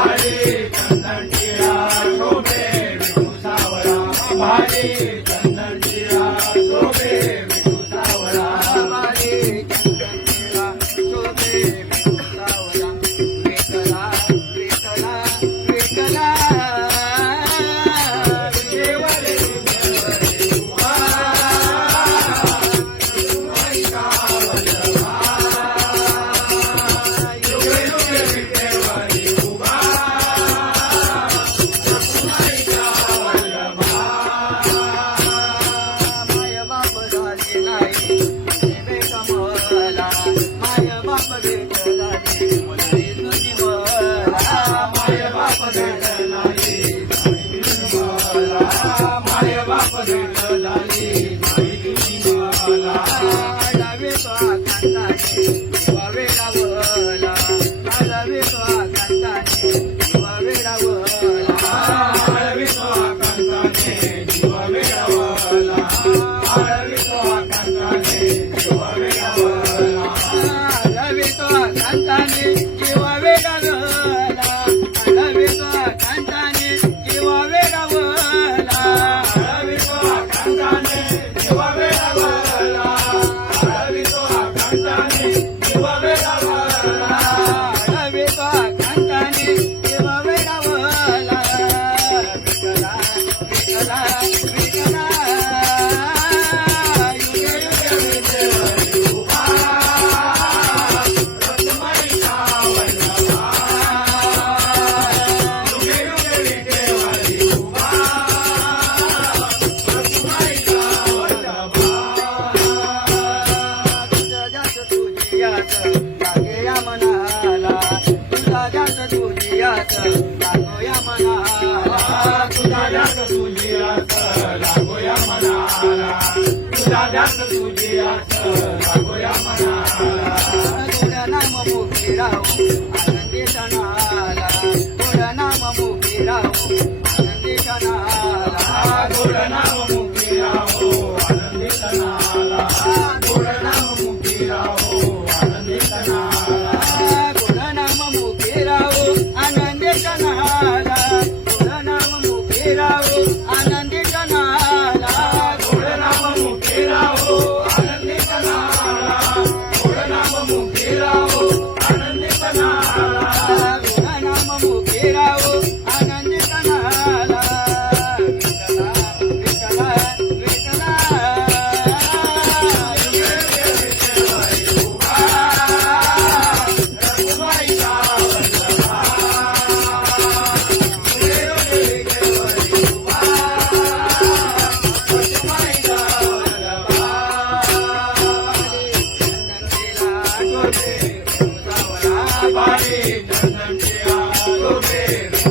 भारी चंदन टिळा शोभे विठू सावळा भारी चंदन टिळा शोभे विठू सावळा भारी चंदन टिळा शोभे विठू सावळा विठला विठला विठला देवरे देवरे उभा रुक्माई कावलभा युगे युगे विठेवरी उभा रुक्माई कावलभा माय बाप झाले नाही देवे कमला माय बाप भेट झाली मुली तुझी मला माय बाप भेट नाही मला माय बाप भेट झाली नाही तुझी मला आलावे तो आकांताने दिवा वेळावला आलावे तो आकांताने दिवा वेळावला आळवितो आकांताने जीव वेळावला आळवितो आकांताने जीव वेळावला आलावे तो आकांताने दिवा वेळावला आलावे तो आकांताने दिवा वेळावला आळवितो आकांताने जीव वेळावला आळवितो आकांताने जीव वेळावला आलावे तो आकांताने दिवा वेळावला विठला विठला विठला युगे युगे विठेवरी उभा रुक्माई कावलभा युगे युगे विठेवरी उभा रुक्माई कावलभा तुझा जात तुझी याच लागे या मनाला तुझा जात तुझी याच लागो या मनाला तुझा जात तुझी आस लागोया मनाला तुझा जात तुझी आस लागोया मनाला थोडं नाम मुखी राहू आनंदी सणाला थोडं नाम मुखी राहू आनंदी सणाला गोड नाम मुखी राहो आनंदित नाला गोड नाम मुखी राहो आनंदित नाला थोडं नाम मुखी राहू आनंदी सणाला थोडं नाम मुखी राहू आनंदी सणाला गोड नाम मुखी राहो आनंदित नाला गोड नाम मुखी राहो आनंदित नाला थोडं नाम मुखी राहू आनंदी सणाला विठला विठला चंदन टिळा शोभे